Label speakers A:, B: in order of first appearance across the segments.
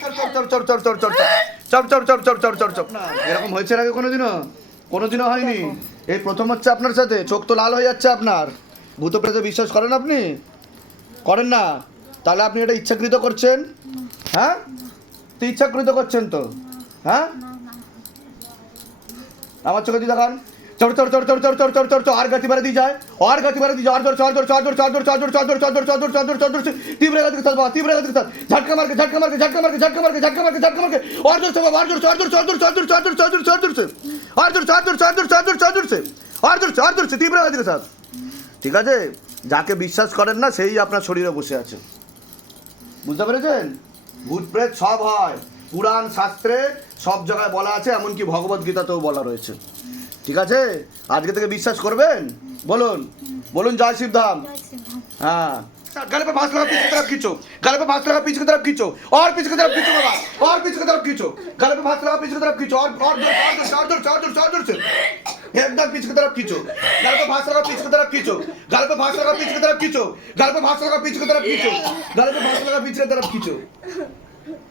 A: Chop chop chop chop chop chop chop chop chop chop chop chop এরকম হয়েছে আগে কোনোদিনও কোনোদিনও হয়নি এই প্রথম হচ্ছে আপনার সাথে চোখ তো লাল হয়ে যাচ্ছে আপনার ভূত প্রেতে বিশ্বাস করেন আপনি করেন না তাহলে আপনি এটা ইচ্ছাকৃত করছেন হ্যাঁ তো ইচ্ছাকৃত করছেন তো হ্যাঁ আমার চোখে দিয়ে দেখান चढ़ चढ़ चढ़ चढ़ चढ़ चढ़ चढ़ चढ़ और गति बढ़ा दी जाए और गति बढ़ा दी जाए और चार जोर चार जोर चार जोर चार जोर चार जोर चार जोर चार जोर चार जोर चार जोर तीव्र गति के साथ तीव्र गति के साथ झटका मार के झटका मार के झटका मार के झटका मार के झटका मार के झटका मार के और जोर से और जोर चार जोर चार जोर चार जोर चार जोर चार जोर चार जोर से और जोर चार जोर चार जोर चार जोर चार जोर से और जोर चार जोर से तीव्र गति के साथ ঠিক আছে যাকে বিশ্বাস করেন না সেই আপনার শরীরে বসে আছে বুঝতে পেরেছেন ভূত প্রেত সব হয় পুরাণ শাস্ত্রে সব জায়গায় বলা আছে এমনকি ভগবদ্গীতাতেও বলা রয়েছে ঠিক আছে আজকে থেকে বিশ্বাস করবেন বলুন বলুন জয় শিবধাম হ্যাঁ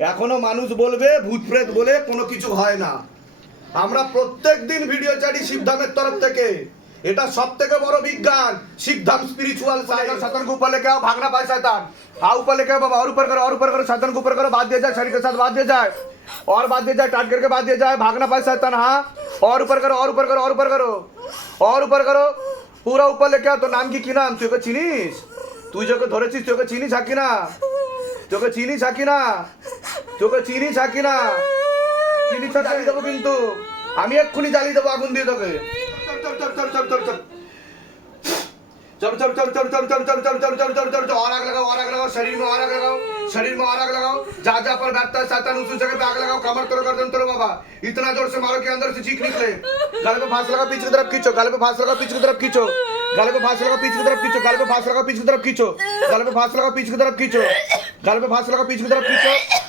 A: এখনও মানুষ বলবে ভূত প্রেত বলে কোনো কিছু হয় না আমরা প্রত্যেক দিন ভিডিও চাইছি সিদ্ধামের তরফ থেকে। এটা সব থেকে বড় বিজ্ঞান। সিদ্ধাম স্পিরিচুয়াল সাইকেল সতর্ক উপলে কেউ ভাগনা পায় শয়তান। আর উপলে কেউ বাবা আর উপর করে আর উপর করে সতর্ক উপর করে বাদ দিয়ে যায় শরীরের সাথে বাদ দিয়ে যায়। আর বাদ দিয়ে যায় টার্গেট কে বাদ দিয়ে যায় ভাগনা পায় শয়তান হ্যাঁ? আর উপর করে আর উপর করে আর উপর করো। আর উপর করো। পুরো উপলে কেউ তো নাম কি কি নাম? তুই কে চিনিস? তুই যাকে ধরেছিস তোকে চিনি ছাকি হ্যাঁ না? তোকে চিনি ছাকি হ্যাঁ না? তোকে চিনি ছাকি হ্যাঁ না? চিলিটা জ্বালিয়ে দেবো কিন্তু আমি এক্ষুনি জ্বালিয়ে দেবো আগুন দিয়ে তোকে चलो चलो चलो चलो चलो चलो चलो चलो चलो चलो चलो चलो और आग लगाओ और आग लगाओ शरीर में और आग लगाओ शरीर में और आग लगाओ जा जा पर बैठता है शैतान उस जगह पे आग लगाओ कमर तोड़ो गर्दन तोड़ो बाबा इतना ज़ोर से मारो कि अंदर से चीख निकले गले पे फांस लगाओ पीछे की तरफ़ खींचो गले पे फांस लगाओ पीछे की तरफ़ खींचो गले पे फांस लगाओ पीछे की तरफ़ खींचो गले पे फांस लगाओ पीछे की तरफ़ खींचो गले पे फांस लगाओ पीछे की तरफ़ खींचो गले पे फांस लगाओ पीछे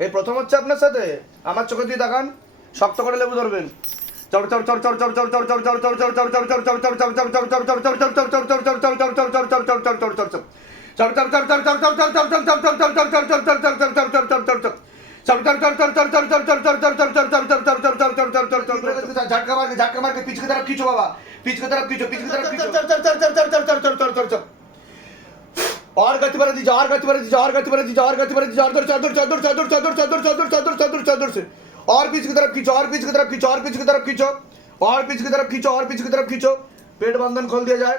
A: এই প্রথম হচ্ছে আপনার সাথে আমার চোখে দিয়ে দেখান শক্ত করে লেবু ধরবেন চড় চড় চড় চল চল চল চল চল চল চল চল চড় চর চল চর চল চল চল চল চল চল চল চল চল চল চল চল চল চল চল চল চর চল মারকে ঝাটকা মারকে পিছকে তারা কিছু বাবা পিছকে তারা কিছু চল চল কিছু और गति पर दीजिए और गति पर दीजिए और गति पर दीजिए और गति पर दीजिए और चादर चादर चादर चादर चादर चादर चादर चादर चादर चौदर से और पीछे की तरफ़ खींचो और पीछे की तरफ़ खींचो और पीछे की तरफ़ खींचो और पीछे की तरफ़ खींचो और पीछे की तरफ़ खींचो पेट बंधन खोल दिया जाए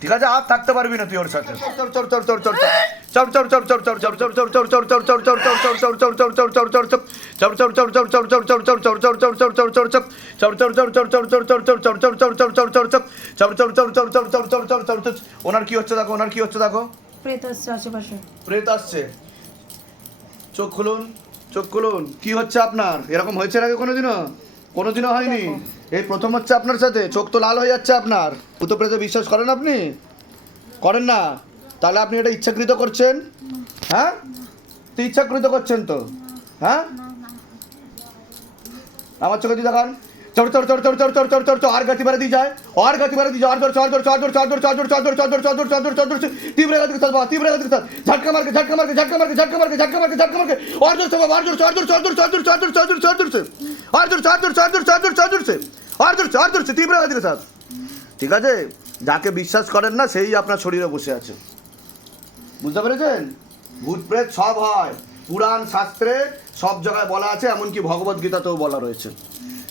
A: ঠিক আছে আর থাকতে পারবি না তুই ওর সাথে চড় চড় চড় চড় চড় চড় চড় চড় চড় চড় চড় চড় চড় চড় চড় চড় চড় চড় চড় ওনার কি হচ্ছে দেখো ওনার কি হচ্ছে দেখো
B: প্রেত আসছে আশেপাশে
A: প্রেত আসছে চোখ খুলুন চোখ খুলুন কি হচ্ছে আপনার এরকম হয়েছে আগে কোনোদিনও কোনোদিনও হয়নি। এই প্রথম হচ্ছে আপনার সাথে চোখ তো লাল হয়ে যাচ্ছে আপনার। ভূতপ্রেতে বিশ্বাস করেন আপনি? করেন না। তাহলে আপনি এটা ইচ্ছাকৃত করছেন? হ্যাঁ? তো ইচ্ছাকৃত করছেন তো? হ্যাঁ? আমার চোখে দিয়ে দেখান। চড় চড় চড় চড় চড় চড় চড় চড় চড় আর गति बढ़ा दी जाए और गति बढ़ा दी जाए और जोर चार जोर चार जोर चार जोर चार जोर चार जोर चार जोर चार जोर चार जोर चार जोर तीव्र गति के साथ बाबा तीव्र गति के साथ झटका मार के झटका मार के झटका मार के झटका मार के झटका मार के झटका मार के और जोर से बाबा और जोर चार जोर चार जोर चार जोर चार जोर चार जोर चार जोर से और जोर चार जोर चार जोर चार जोर चार जोर से और जोर चार जोर से तीव्र गति के साथ ঠিক আছে যাকে বিশ্বাস করেন না সেই আপনার শরীরে বসে আছে বুঝতে পেরেছেন ভূত প্রেত সব হয় পুরাণ শাস্ত্রে সব জায়গায় বলা আছে এমনকি ভগবত গীতাতেও বলা রয়েছে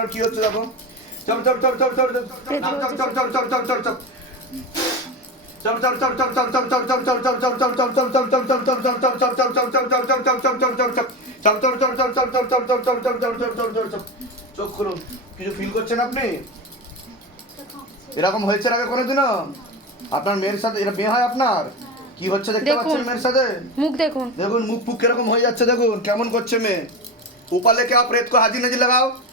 A: হচ্ছে দেখো ওনার কি হচ্ছে দেখো চল চল চল চল চল চল চল চল চল চল চল চল চল চোখ খুলুন কিছু ফিল করছেন আপনি এরকম হয়েছে এর আগে কোনোদিনও আপনার মেয়ের সাথে এটা মেয়ে হয় আপনার কি হচ্ছে দেখতে
B: দেখুন।
A: পাচ্ছেন মেয়ের সাথে
B: মুখ দেখুন
A: দেখুন মুখ ফুক কিরকম হয়ে যাচ্ছে দেখুন কেমন করছে মেয়ে ऊपर लेके आओ प्रेत को हाजी नजी लगाओ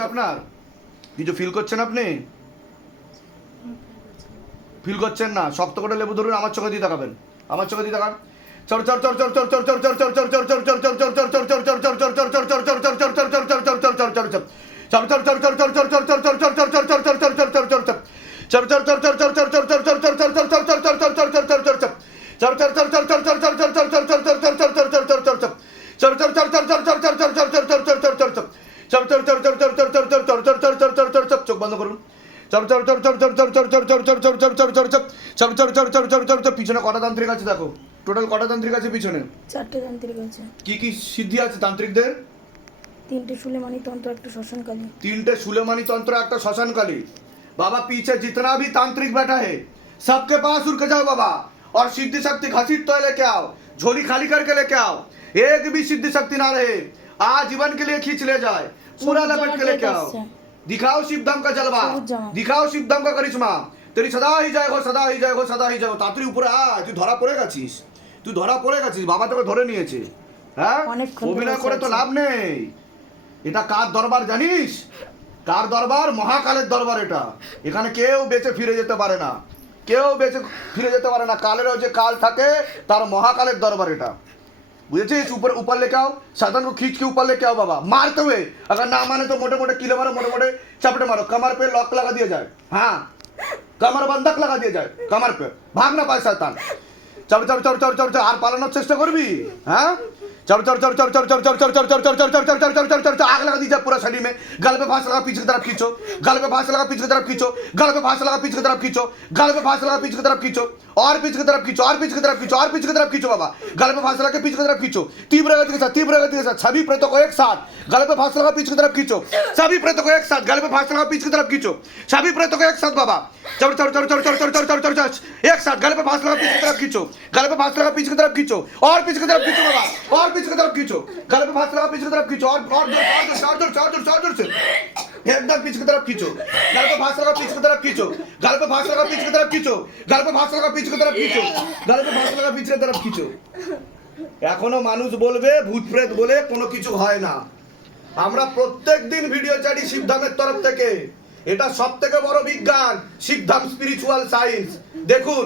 A: আপনার কিছু ফিল করছেন আপনি ফিল করছেন না শক্ত করে লেবু ধরুন আমার চোখে দিয়ে তাকাবেন আমার চোখে দিয়ে তাকান চর পিছনে কটা তান্ত্রিক আছে দেখো টোটাল কটা তান্ত্রিক আছে পিছনে
B: চারটে তান্ত্রিক আছে
A: কি কি সিদ্ধি আছে তান্ত্রিকদের
B: তিনটে সুলেমানি তন্ত্র একটা শ্মশানকালী
A: तीनटे सुलेमानी तंत्र একটা শ্মশান কালী बाबा पीछे जितना भी तांत्रिक बैठा है सबके पास उड़ के जाओ बाबा और सिद्धि शक्ति घसीट तो लेके आओ झोली खाली करके लेके आओ एक भी सिद्धि शक्ति ना रहे आजीवन के लिए खींच ले जाए पूरा
B: সবুজ
A: लपेट के
B: জামা
A: लेके
B: পরে
A: आओ
B: আসছে।
A: दिखाओ शिवदम का जलवा
B: সবুজ জামা।
A: दिखाओ शिवदम का करिश्मा तेरी सदा ही যায় গো সদা ही যায় গো সদা ही যায় গো তাড়াতাড়ি উপরে আয় তুই ধরা পড়ে গেছিস তুই ধরা পড়ে গেছিস বাবা তোকে ধরে নিয়েছে হ্যাঁ
B: অনেকক্ষণ ধরে
A: অভিনয় করে তো
B: বসে
A: লাভ নেই এটা কার দরবার জানিস কার দরবার মহাকালের দরবার এটা এখানে কেউ বেঁচে ফিরে যেতে পারে না কেউ বেঁচে ফিরে যেতে পারে না কালেরও যে কাল থাকে তার মহাকালের দরবার এটা बुझे ऊपर ऊपर लेके आओ साधन को खींच के ऊपर लेके आओ बाबा मारते हुए अगर ना माने तो मोटे मोटे किले मारो मोटे मोटे चपटे मारो कमर पे लॉक लगा दिया जाए हाँ कमर बंधक लगा दिया जाए कमर पे भाग ना पाए शैतान चढ़ चढ़ चढ़ चढ़ चढ़ चढ़ আর পালানোর চেষ্টা করবি হ্যাঁ चढ़ चढ़ चढ़ चढ़ चढ़ चढ़ चढ़ चढ़ चढ़ चढ़ चढ़ चढ़ चढ़ चढ़ चढ़ चढ़ आग लगा दीजिए पूरा शरीर में गल पे फांस लगा पीछे की तरफ़ खींचो गल पे फांस लगा पीछे की तरफ़ खींचो गल पे फांस लगा पीछे की तरफ़ खींचो गल पे फांस लगा पीछे की तरफ़ खींचो और पीछे की तरफ़ खींचो और पीछे की तरफ़ खींचो और पीछे की तरफ़ खींचो बाबा गल पे फांस लगा के पीछे की तरफ़ खींचो तीव्र गति के साथ तीव्र गति के साथ सभी प्रेतों को एक साथ गल पे फांस लगा पीछे की तरफ़ खींचो सभी प्रेतों को एक साथ गल पे फांस लगा पीछे की तरफ़ खींचो सभी प्रेतों को एक साथ बाबा चढ़ चढ़ चढ़ चढ़ चढ़ चढ़ चढ़ चढ़ एक साथ गले पे फांस लगा पीछे की तरफ़ खींचो गले पे फांस लगा पीछे की तरफ़ खींचो और पीछे की तरफ़ खींचो बाबा और पीछे की तरफ खींचो गले पे फांस लगा पीछे की तरफ खींचो और और जोर और जोर और जोर और जोर और जोर से एकदम पीछे की तरफ खींचो गल पे फांस लगा पीछे की तरफ खींचो गल पे फांस लगा पीछे की तरफ खींचो गल पे फांस लगा पीछे की तरफ खींचो गल पे फांस लगा पीछे की तरफ खींचो এখনো মানুষ বলবে ভূত প্রেত বলে কোনো কিছু হয় না আমরা প্রত্যেক দিন ভিডিও ছাড়ি শিবধামের তরফ থেকে এটা সব থেকে বড় বিজ্ঞান শিবধাম স্পিরিচুয়াল সায়েন্স দেখুন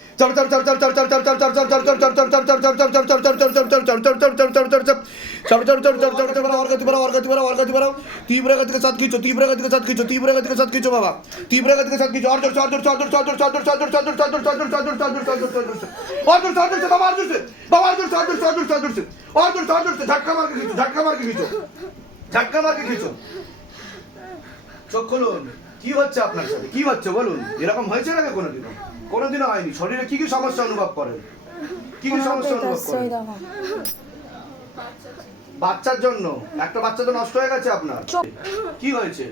A: तीव्र गति के साथ खींचो तीव्र गति के साथ खींचो तीव्र गति के साथ खींचो बाबा तीव्र गति के साथ खींचो और जोर से और जोर से और जोर से और जोर से और जोर से और जोर से और जोर से और जोर से और जोर से और जोर से और जोर से बाबा और जोर से बाबा और जोर से और जोर से और जोर से और जोर से और जोर से और जोर से झटका मार के खींचो झटका मार के खींचो झटका मार के खींचो চোখ খুলুন কি হচ্ছে আপনার সাথে কি হচ্ছে বলুন এরকম হয়েছে নাকি কোনো দিন কোনোদিনও হয়নি। শরীরে কি কি সমস্যা অনুভব করেন? কি কি সমস্যা অনুভব করেন? বাচ্চার জন্য? একটা বাচ্চা তো নষ্ট হয়ে গেছে আপনার। কি হয়েছে?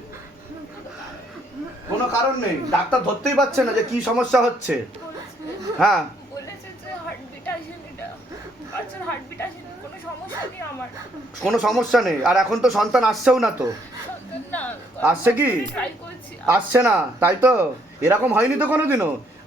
A: কোনো কারণ নেই? ডাক্তার ধরতেই পারছে না যে কি সমস্যা হচ্ছে। হ্যাঁ।
C: কোনো সমস্যা নেই
A: আর এখন তো সন্তান আসছেও না তো। আসছে কি? আসছে না তাই তো? এরকম হয়নি তো কোনোদিনও?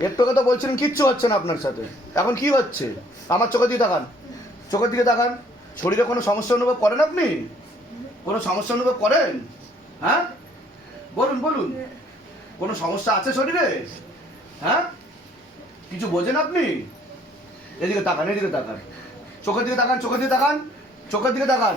A: এর তোকে তো বলছিলেন, কিচ্ছু হচ্ছে না আপনার সাথে। এখন কি হচ্ছে? আমার চোখের দিকে তাকান। চোখের দিকে তাকান। শরীরে কোনো সমস্যা অনুভব করেন আপনি? কোনো সমস্যা অনুভব করেন? হ্যাঁ? বলুন বলুন। কোনো সমস্যা আছে শরীরে? হ্যাঁ? কিছু বোঝেন আপনি? এদিকে তাকান এদিকে তাকান। চোখের দিকে তাকান, চোখের দিকে তাকান। চোখের দিকে তাকান।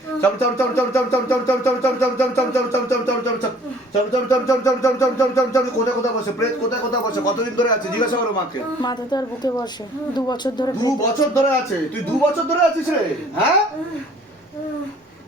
A: কোথায় কোথায় বসে প্রেত কোথায় কোথায় বসে কতদিন ধরে আছে জিজ্ঞাসা করো মাকে
B: মাথাতে আর বুকে বসে। দু বছর ধরে
A: দু বছর ধরে আছে। তুই দু বছর ধরে আছিস রে হ্যাঁ?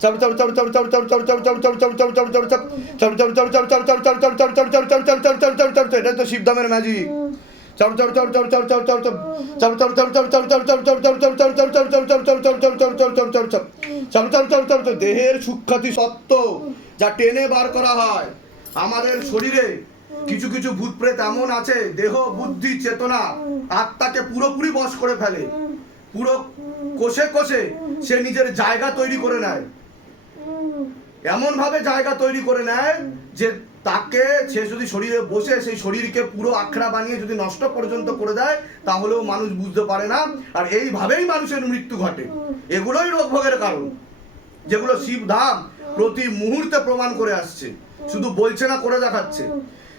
A: চাপ চাপ চাপ চাপ তো ম্যাজিক দেহের সুখ্যাতি সত্য যা টেনে বার করা হয়। আমাদের শরীরে কিছু কিছু ভূত প্রেত এমন আছে, দেহ, বুদ্ধি, চেতনা, আত্মাকে পুরোপুরি বশ করে ফেলে। পুরো কোষে কোষে সে নিজের জায়গা তৈরি করে নেয়। এমন ভাবে জায়গা তৈরি করে নেয় যে তাকে সে যদি শরীরে বসে সেই শরীরকে পুরো আখড়া বানিয়ে যদি নষ্ট পর্যন্ত করে দেয়, তাহলেও মানুষ বুঝতে পারে না। আর এইভাবেই মানুষের মৃত্যু ঘটে। এগুলোই রোগভোগের কারণ। যেগুলো শিবধাম প্রতি মুহূর্তে প্রমাণ করে আসছে। শুধু বলছে না, করে দেখাচ্ছে।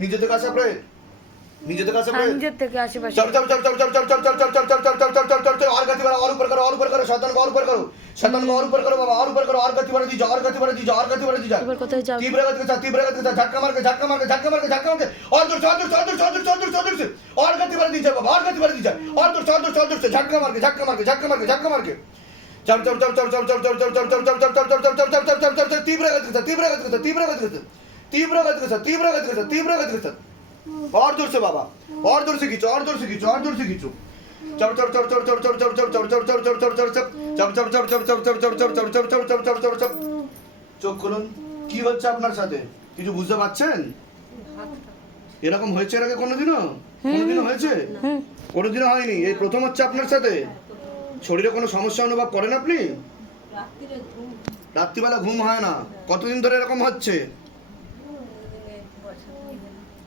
B: নিজেদের কাছে
A: की तरफ खींचो गले पे फांस लगा पीछे की तरफ खींचो और गति वाला दी जाए और गति वाला दी जाए बाबा और गति वाला दी जाए नीचे तक आ सेपरेट नीचे तक आ
B: হ্যাঁ
A: सेपरेट
B: নিজের থেকে আশেপাশে
A: चल चल चल चल चल चल चल चल चल चल चल चल चल चल चल चल और गति वाला और ऊपर करो और ऊपर करो शैतान को और ऊपर करो शैतान को और ऊपर करो बाबा और ऊपर करो और गति वाला दी जाए और गति वाला दी जाए और गति वाला दी जाए
B: এবার কোথায় যাও
A: तीव्र गति के साथ तीव्र गति के साथ झटका मार के झटका मार के झटका मार के झटका मार के और दूर से और दूर से और दूर से और दूर से और दूर से और दूर से और गति बढ़ दीजिए बाबा और गति बढ़ दीजिए और दूर से और दूर से और दूर से झटका मार के झटका मार के झटका मार के झटका मार के चल चल चल चल चल चल चल चल चल चल चल चल चल चल चल चल चल चल चल चल तीव्र गति के साथ तीव्र गति के साथ तीव्र गति के साथ तीव्र गति के साथ तीव्र गति के साथ तीव्र गति के साथ और दूर से बाबा और दूर से खींचो और दूर से खींचो और दूर से खींचो चल चल चल चल चल चल चल चल चल चल चल चल चल चल चल चल चल चल चल चल चल चल चल चल चल चल चल चल चल চোখ খুলুন কি হচ্ছে আপনার সাথে কিছু বুঝতে পারছেন এরকম হয়েছে এর আগে কোনোদিনও কোনোদিনও হয়েছে
B: হুম
A: কোনোদিনও হয়নি এই প্রথম হচ্ছে আপনার সাথে শরীরে কোনো সমস্যা অনুভব করেন আপনি রাত্রিবেলা ঘুম হয় না কতদিন ধরে এরকম হচ্ছে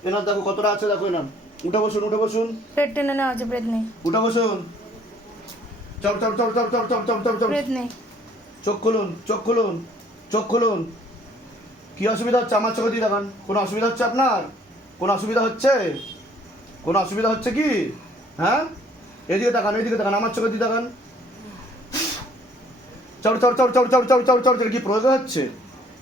A: চল চল চল চল চল চল চল চল চল চল চল চল চল চল এনার দেখো কতটা আছে দেখো এনার উঠে বসুন উঠে বসুন
B: পেট টেনে নেওয়া আছে ব্রেথ নেই
A: উঠে বসুন চল চল চল চল চল চল চল চল চল
B: ব্রেথ নেই
A: চোখ খুলুন চোখ খুলুন চোখ খুলুন কি অসুবিধা হচ্ছে আমার চোখে দিয়ে দেখান কোনো অসুবিধা হচ্ছে আপনার কোনো অসুবিধা হচ্ছে কোনো অসুবিধা হচ্ছে কি হ্যাঁ এদিকে দেখান এদিকে দেখান আমার চোখে দিয়ে দেখান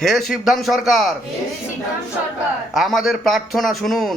B: হে শিবধাম
A: সরকার আমাদের প্রার্থনা শুনুন।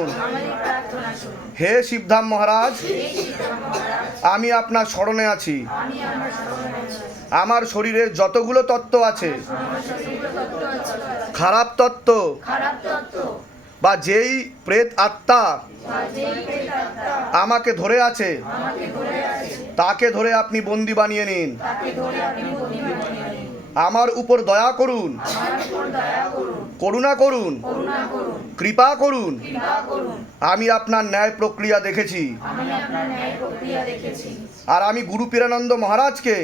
B: শুনুন।
A: হে শিবধাম মহারাজ, আমি আপনার স্মরণে আছি।
B: আমার
A: শরীরে যতগুলো তত্ত্ব আছে, খারাপ তত্ত্ব বা যেই প্রেত আত্মা আমাকে ধরে আছে, তাকে ধরে আপনি বন্দি বানিয়ে নিন
B: তাকে ধরে আপনি বন্দি বানিয়ে নিন।
A: আমার উপর দয়া করুন। করুণা করুন। কৃপা করুন। আমি আপনার ন্যায় প্রক্রিয়া দেখেছি। আর আমি গুরু পীরানন্দ মহারাজকে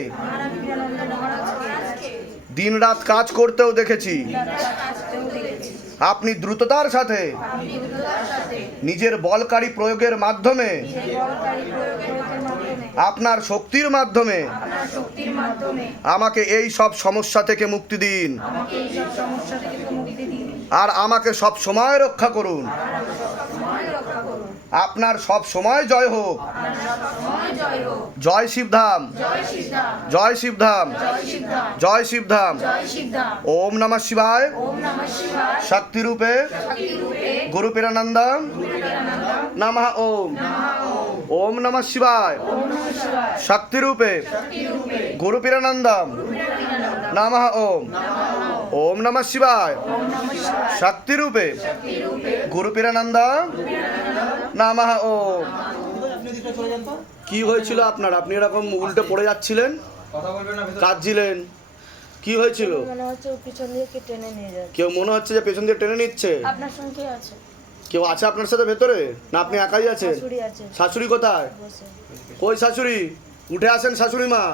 B: দিন রাত
A: দিনরাত কাজ করতেও দেখেছি। আপনি দ্রুততার সাথে নিজের বলকারী প্রয়োগের মাধ্যমে আপনার শক্তির মাধ্যমে আমাকে এই সব সমস্যা থেকে মুক্তি দিন। আর আমাকে সব সময় রক্ষা করুন
B: আর আমাকে সব সময় রক্ষা করুন
A: আপনার সব সময় জয় হোক।
B: জয়
A: শিবধাম।
B: জয় শিবধাম।
A: জয় শিবধাম। ওম নমঃ শিবায়। শক্তিরূপে।
B: শক্তি
A: গুরু পীরানন্দম নমঃ ওম। ওম নমঃ শিবায়। শক্তিরূপে।
B: শক্তি রূপে
A: গুরু পীরানন্দম নমঃ ওম। ওম নমঃ শিবায়। শক্তিরূপে।
B: শক্তি রূপে
A: গুরু পীরানন্দম নমঃ ওম। কি হয়েছিল আপনার? আপনি এরকম উল্টে পড়ে যাচ্ছিলেন? কাঁদছিলেন? কি হয়েছিল? কেউ মনে হচ্ছে যে পেছন দিয়ে টেনে নিচ্ছে?
B: আপনার সঙ্গে আছে।
A: কেউ আছে আপনার সাথে ভেতরে? না আপনি একাই আছেন?
B: শাশুড়ি আছে।
A: শাশুড়ি কোথায়? কই শাশুড়ি? উঠে আসেন শাশুড়ি মা।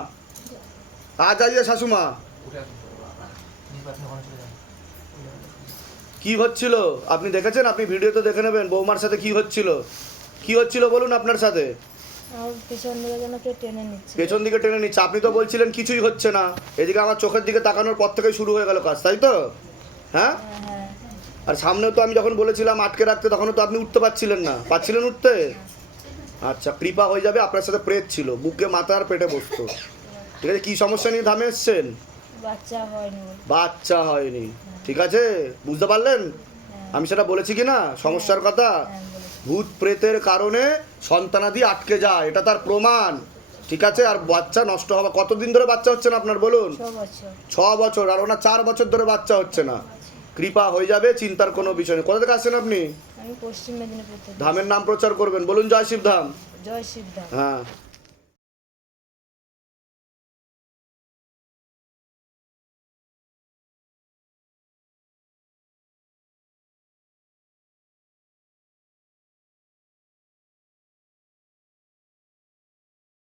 A: আজ আইয়ে শাশুমা কি হচ্ছিল? আপনি দেখেছেন? আপনি ভিডিওতে দেখে নেবেন। বৌমার সাথে কি হচ্ছিল? কি হচ্ছিল বলুন আপনার সাথে?
B: পিছন দিকে টেনে নিচ্ছে।
A: আপনি তো বলছিলেন কিছুই হচ্ছে না। এদিকে আমার চোখের দিকে তাকানোর পর থেকে শুরু হয়ে গেল কাজ তাই তো? হ্যাঁ
B: হ্যাঁ।
A: আর সামনেও তো আমি যখন বলেছিলাম আটকে রাখতে তখনও তো আপনি উঠতে পারছিলেন না। পাচ্ছিলেন উঠতে? আচ্ছা কৃপা হয়ে যাবে আপনার সাথে প্রেত ছিল বুকে মাথা আর পেটে বসতো। ঠিক আছে কী সমস্যা নিয়ে ধামে এসছেন?
B: বাচ্চা হয়নি।
A: বাচ্চা হয়নি। ঠিক আছে? বুঝতে পারলেন? আমি সেটা বলেছি কি না? সমস্যার কথা?
B: হ্যাঁ
A: ভূত প্রেতের কারণে সন্তানাদি আটকে যায় এটা তার প্রমাণ। ঠিক আছে? আর বাচ্চা নষ্ট হবে কতদিন ধরে বাচ্চা হচ্ছে না আপনার বলুন?
B: ছ বছর।
A: ছ বছর আর ওনার চার বছর ধরে বাচ্চা হচ্ছে না। কৃপা হয়ে যাবে চিন্তার কোনো বিষয় নেই। কোথা থেকে আসছেন আপনি?
B: আমি পশ্চিম মেদিনীপুর
A: ধামের নাম প্রচার করবেন। বলুন জয় শিবধাম।
B: জয় শিবধাম।
A: হ্যাঁ।